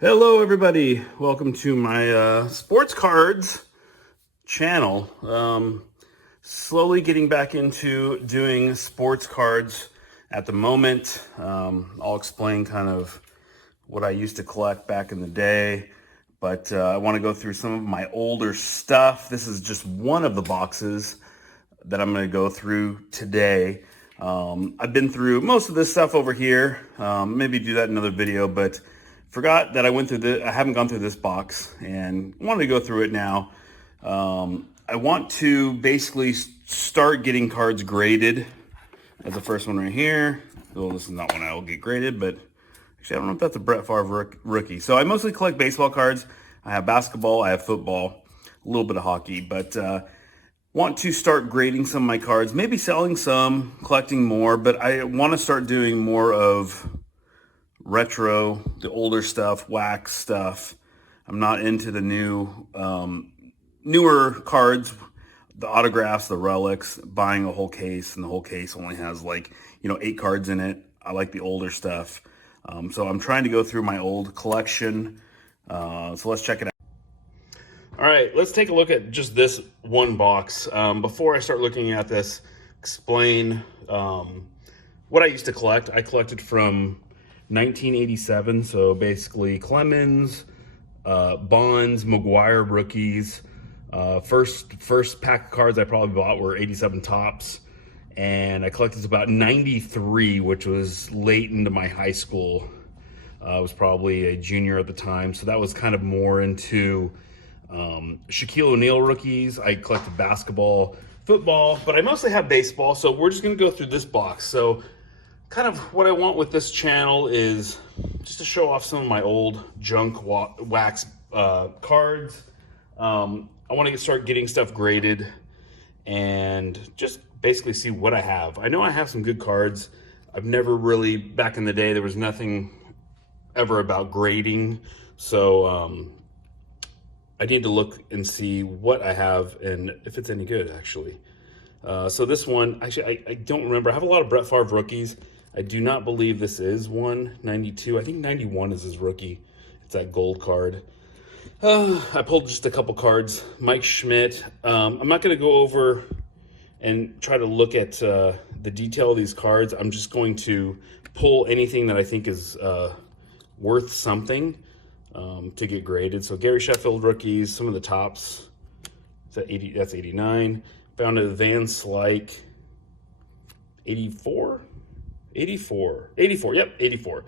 Hello, everybody. Welcome to my sports cards channel. Slowly getting back into doing sports cards at the moment. I'll explain kind of what I used to collect back in the day, but I want to go through some of my older stuff. This is just one of the boxes that I'm going to go through today. I've been through most of this stuff over here. Maybe do that in another video, but forgot that I haven't gone through this box and wanted to go through it now. I want to basically start getting cards graded. That's the first one right here. Well, this is not one I will get graded, but actually I don't know if that's a Brett Favre rookie. So I mostly collect baseball cards. I have basketball, I have football, a little bit of hockey, but want to start grading some of my cards, maybe selling some, collecting more, but I want to start doing more of retro, the older stuff, wax stuff. I'm not into the newer cards, the autographs, the relics, buying a whole case, and the whole case only has 8 cards in it. I like the older stuff. So I'm trying to go through my old collection. So let's check it out. All right, let's take a look at just this one box. Before I start looking at this, explain what I used to collect. I collected from 1987, so basically Clemens, Bonds, McGuire rookies. First pack of cards I probably bought were 87 Topps, and I collected about 93, which was late into my high school. I was probably a junior at the time, so that was kind of more into Shaquille O'Neal rookies. I collected basketball, football, but I mostly have baseball, so we're just going to go through this box. So kind of what I want with this channel is just to show off some of my old junk wax cards. I want to start getting stuff graded and just basically see what I have. I know I have some good cards. I've never really, back in the day, there was nothing ever about grading. So I need to look and see what I have and if it's any good, actually. So this one, actually, I don't remember. I have a lot of Brett Favre rookies. I do not believe this is 192. I think 91 is his rookie. It's that gold card. I pulled just a couple cards. Mike Schmidt. I'm not going to go over and try to look at the detail of these cards. I'm just going to pull anything that I think is worth something to get graded. So Gary Sheffield rookies, some of the Topps. That's 89. Found a Van Slyke, 84. Yep, 84.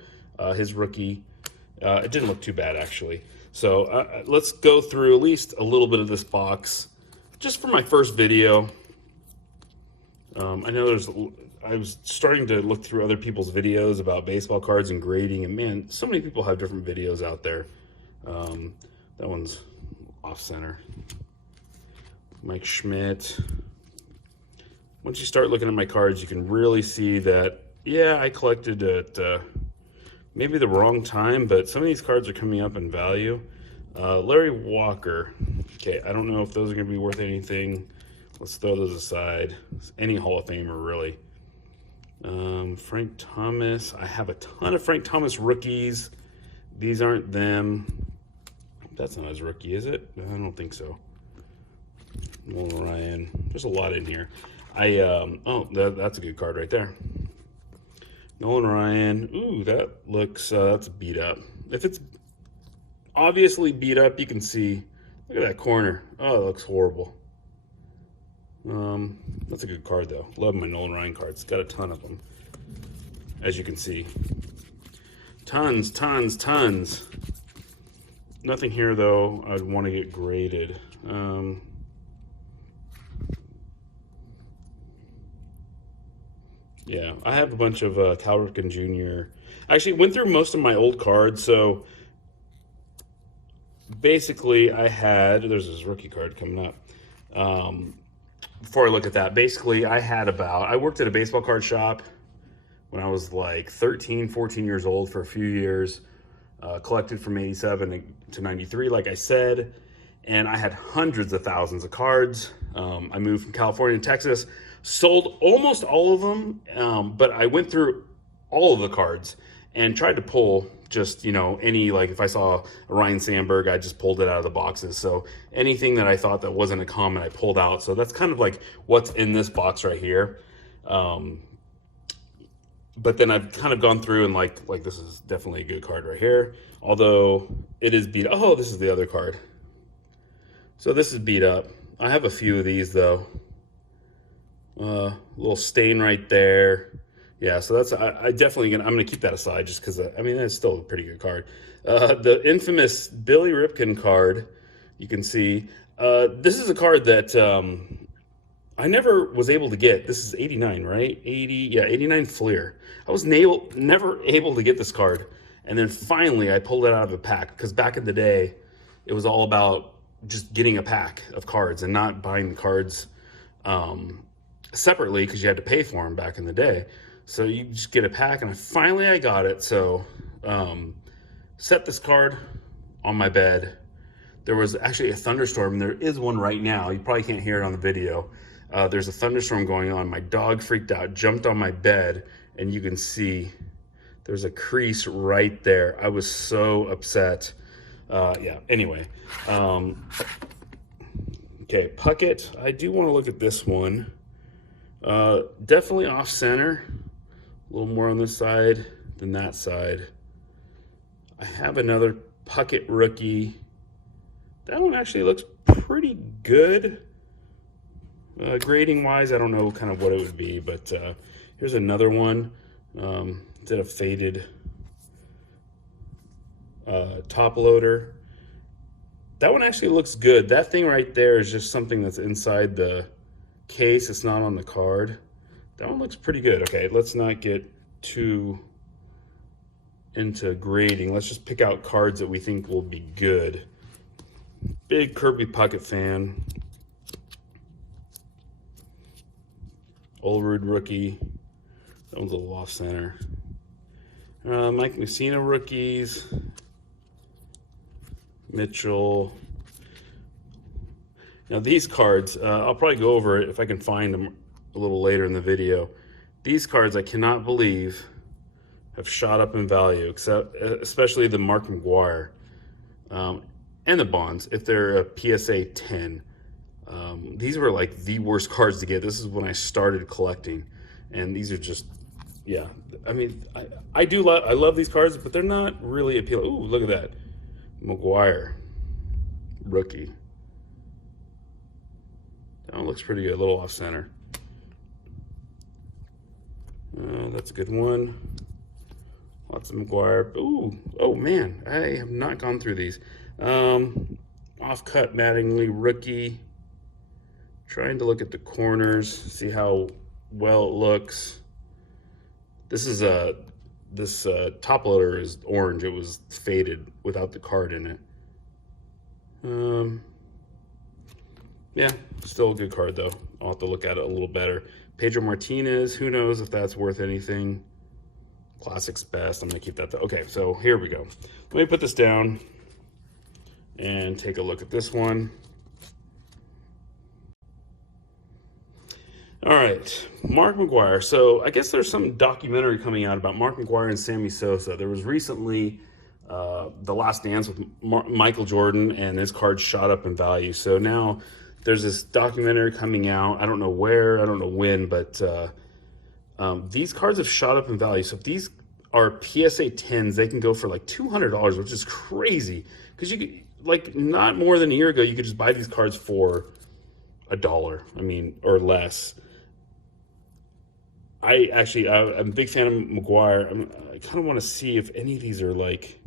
His rookie. It didn't look too bad, actually. So let's go through at least a little bit of this box just for my first video. I know I was starting to look through other people's videos about baseball cards and grading, and man, so many people have different videos out there. That one's off center. Mike Schmidt. Once you start looking at my cards, you can really see that, yeah, I collected at maybe the wrong time, but some of these cards are coming up in value. Larry Walker. Okay, I don't know if those are going to be worth anything. Let's throw those aside. Any Hall of Famer, really. Frank Thomas. I have a ton of Frank Thomas rookies. These aren't them. That's not his rookie, is it? I don't think so. Nolan Ryan. There's a lot in here. That's a good card right there. Nolan Ryan. Ooh, that looks, that's beat up. If it's obviously beat up, you can see, look at that corner. Oh, it looks horrible. That's a good card, though. Love my Nolan Ryan cards. Got a ton of them, as you can see. Tons. Nothing here, though, I'd want to get graded. Yeah, I have a bunch of Cal Ripken Jr. I actually went through most of my old cards, so basically there's this rookie card coming up. Before I look at that, basically I worked at a baseball card shop when I was like 13, 14 years old for a few years. Collected from 87 to 93, like I said, and I had hundreds of thousands of cards. I moved from California to Texas, sold almost all of them, but I went through all of the cards and tried to pull just, you know, any, like if I saw a Ryan Sandberg, I just pulled it out of the boxes. So anything that I thought that wasn't a common, I pulled out. So that's kind of like what's in this box right here. But then I've kind of gone through and like this is definitely a good card right here. Although it is beat. Oh, this is the other card. So this is beat up. I have a few of these though. Little stain right there. Yeah, so that's I definitely I'm gonna keep that aside just because I mean that's still a pretty good card. The infamous Billy Ripken card, you can see. This is a card that I never was able to get. This is 89, right? 89 Fleer. I was never able to get this card, and then finally I pulled it out of a pack because back in the day, it was all about just getting a pack of cards and not buying the cards separately because you had to pay for them back in the day. So you just get a pack, and finally I got it. So set this card on my bed. There was actually a thunderstorm. There is one right now. You probably can't hear it on the video. There's a thunderstorm going on. My dog freaked out, jumped on my bed, and you can see there's a crease right there. I was so upset. Yeah, anyway. Okay, Puckett. I do want to look at this one. Definitely off center. A little more on this side than that side. I have another Puckett rookie. That one actually looks pretty good. Grading wise, I don't know kind of what it would be, but here's another one. Instead of faded top loader. That one actually looks good. That thing right there is just something that's inside the case. It's not on the card. That one looks pretty good. Okay, let's not get too into grading. Let's just pick out cards that we think will be good. Big Kirby Puckett fan. Olerud rookie. That one's a little off center. Mike Mussina rookies. Mitchell. Now these cards, I'll probably go over it if I can find them a little later in the video. These cards I cannot believe have shot up in value, except especially the Mark McGwire and the Bonds if they're a PSA 10. These were like the worst cards to get. This is when I started collecting, and these are just, yeah. I mean, I love these cards, but they're not really appealing. Ooh, look at that, McGwire rookie. That one looks pretty good. A little off center. That's a good one. Lots of McGwire. Ooh, oh man, I have not gone through these. Off-cut Mattingly rookie. Trying to look at the corners, see how well it looks. This is this top loader is orange. It was faded without the card in it. Yeah, still a good card though. I'll have to look at it a little better. Pedro Martinez, who knows if that's worth anything. Classics best. I'm gonna keep that though. Okay, so here we go. Let me put this down and take a look at this one. All right, Mark McGwire. So I guess there's some documentary coming out about Mark McGwire and Sammy Sosa. There was recently The Last Dance with Michael Jordan, and his card shot up in value. So now there's this documentary coming out. I don't know where, I don't know when, but these cards have shot up in value. So if these are PSA 10s, they can go for like $200, which is crazy. Because you could, like, not more than a year ago, you could just buy these cards for $1. I mean, or less. I'm a big fan of McGwire. I kind of want to see if any of these are like,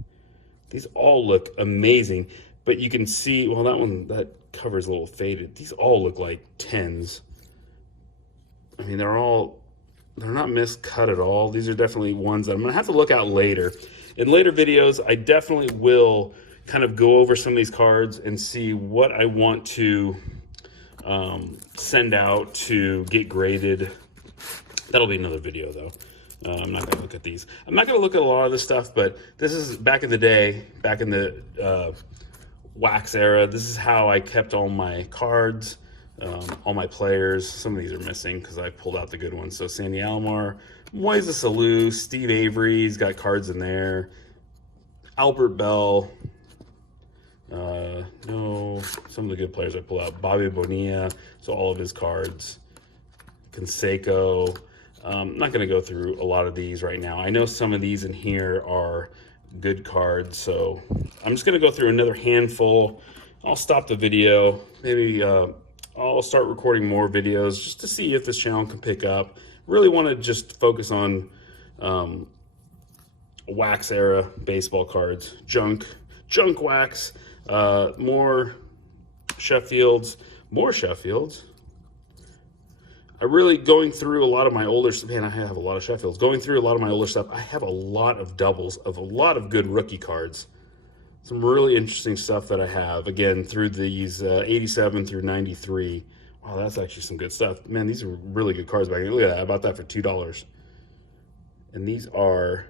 these all look amazing, but you can see, well, that cover is a little faded. These all look like 10s. I mean, they're not miscut at all. These are definitely ones that I'm going to have to look at later. In later videos, I definitely will kind of go over some of these cards and see what I want to send out to get graded. That'll be another video though. I'm not gonna look at these. I'm not gonna look at a lot of this stuff, but this is back in the day, back in the wax era. This is how I kept all my cards, all my players. Some of these are missing because I pulled out the good ones. So Sandy Alomar, Moises Alou, Steve Avery's got cards in there. Albert Bell. No, some of the good players I pull out. Bobby Bonilla, so all of his cards. Canseco. I'm not going to go through a lot of these right now. I know some of these in here are good cards, so I'm just going to go through another handful. I'll stop the video. Maybe I'll start recording more videos just to see if this channel can pick up. Really want to just focus on wax era baseball cards, junk wax, more Sheffields. I really going through a lot of my older stuff. Man, I have a lot of Sheffields. Going through a lot of my older stuff, I have a lot of doubles of a lot of good rookie cards. Some really interesting stuff that I have, again, through these 87 through 93. Wow, that's actually some good stuff. Man, these are really good cards back here. Look at that. I bought that for $2. And these are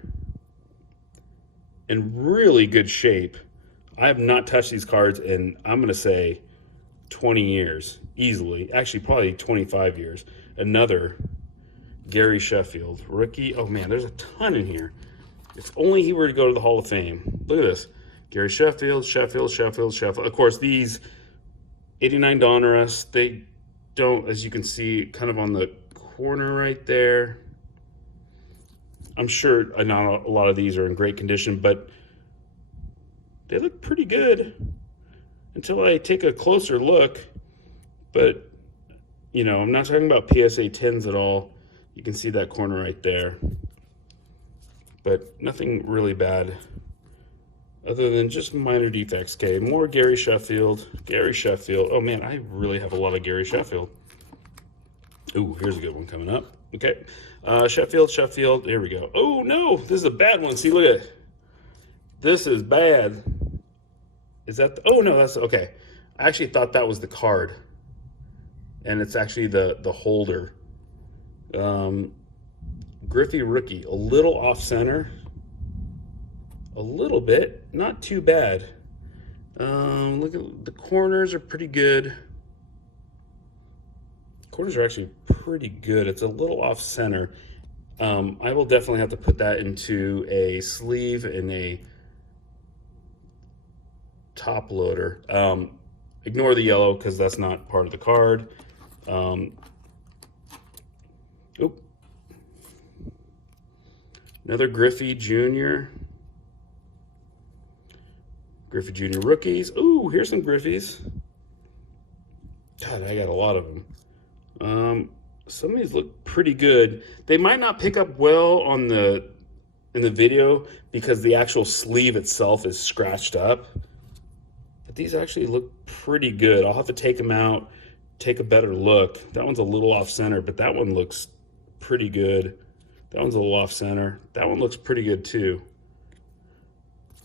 in really good shape. I have not touched these cards in, I'm going to say, 20 years, easily. Actually, probably 25 years. Another Gary Sheffield, rookie. Oh, man, there's a ton in here. If only he were to go to the Hall of Fame. Look at this. Gary Sheffield. Of course, these 89 Donruss, they don't, as you can see, kind of on the corner right there. I'm sure not a lot of these are in great condition, but they look pretty good until I take a closer look. But, you know, I'm not talking about PSA 10s at all. You can see that corner right there. But nothing really bad other than just minor defects. Okay, more Gary Sheffield. Oh, man, I really have a lot of Gary Sheffield. Ooh, here's a good one coming up. Okay, Sheffield. Here we go. Oh, no, this is a bad one. See, look at it. This is bad. Is that, oh, no, that's, okay. I actually thought that was the card. And it's actually the holder. Griffey rookie, a little off center. A little bit, not too bad. Look at the corners are pretty good. Corners are actually pretty good. It's a little off center. I will definitely have to put that into a sleeve and a top loader. Ignore the yellow because that's not part of the card. Oop. Another Griffey Jr. Griffey Jr. rookies. Ooh, here's some Griffies. God, I got a lot of them. Some of these look pretty good. They might not pick up well on in the video because the actual sleeve itself is scratched up. But these actually look pretty good. I'll have to take them out, take a better look. That one's a little off center, but that one looks pretty good. That one's a little off center. That one looks pretty good too.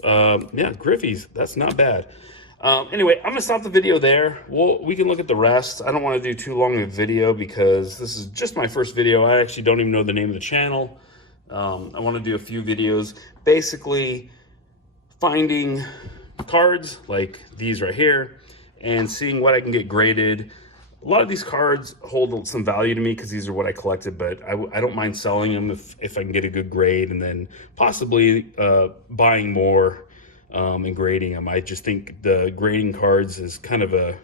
Yeah, Griffies, that's not bad. Anyway, I'm gonna stop the video there. We can look at the rest. I don't want to do too long of a video because this is just my first video. I actually don't even know the name of the channel. I want to do a few videos, basically finding cards like these right here and seeing what I can get graded. A lot of these cards hold some value to me because these are what I collected, but I don't mind selling them if I can get a good grade, and then possibly buying more and grading them. I just think the grading cards is kind of a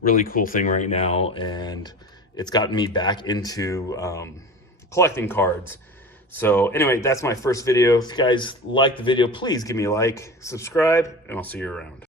really cool thing right now, and it's gotten me back into collecting cards. So anyway, that's my first video. If you guys like the video, please give me a like, subscribe, and I'll see you around.